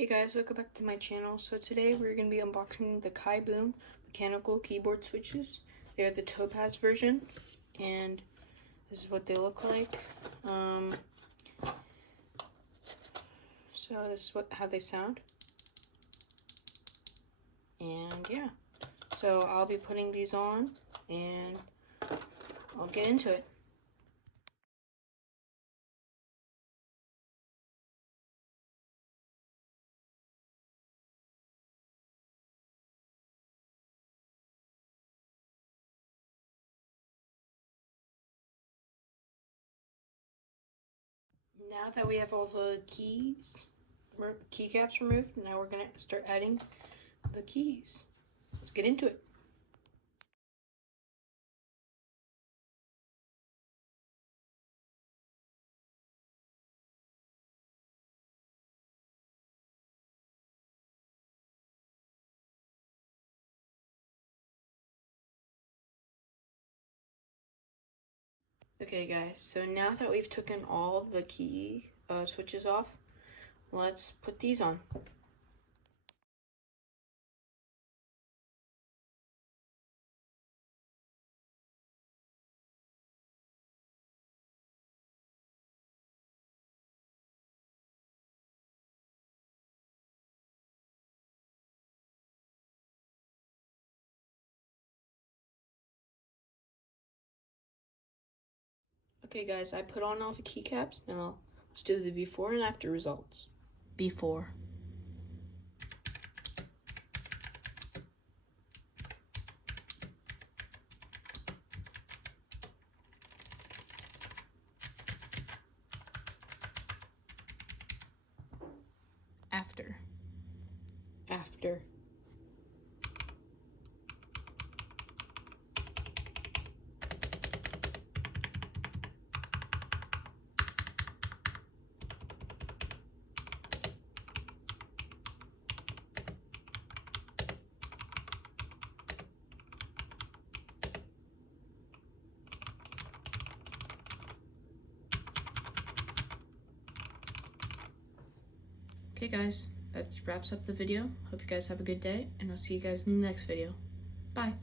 Hey guys, welcome back to my channel. So today we're going to be unboxing the Kai Boom mechanical keyboard switches. They are the Topaz version, and this is what they look like. So this is how they sound. And yeah, so I'll be putting these on, and I'll get into it. Now that we have all the keycaps removed, now we're going to start adding the keys. Let's get into it. Okay guys, so now that we've taken all the key switches off, let's put these on. Okay guys, I put on all the keycaps. Now let's do the before and after results. Before. After. After. Okay guys, that wraps up the video. Hope you guys have a good day, and I'll see you guys in the next video. Bye.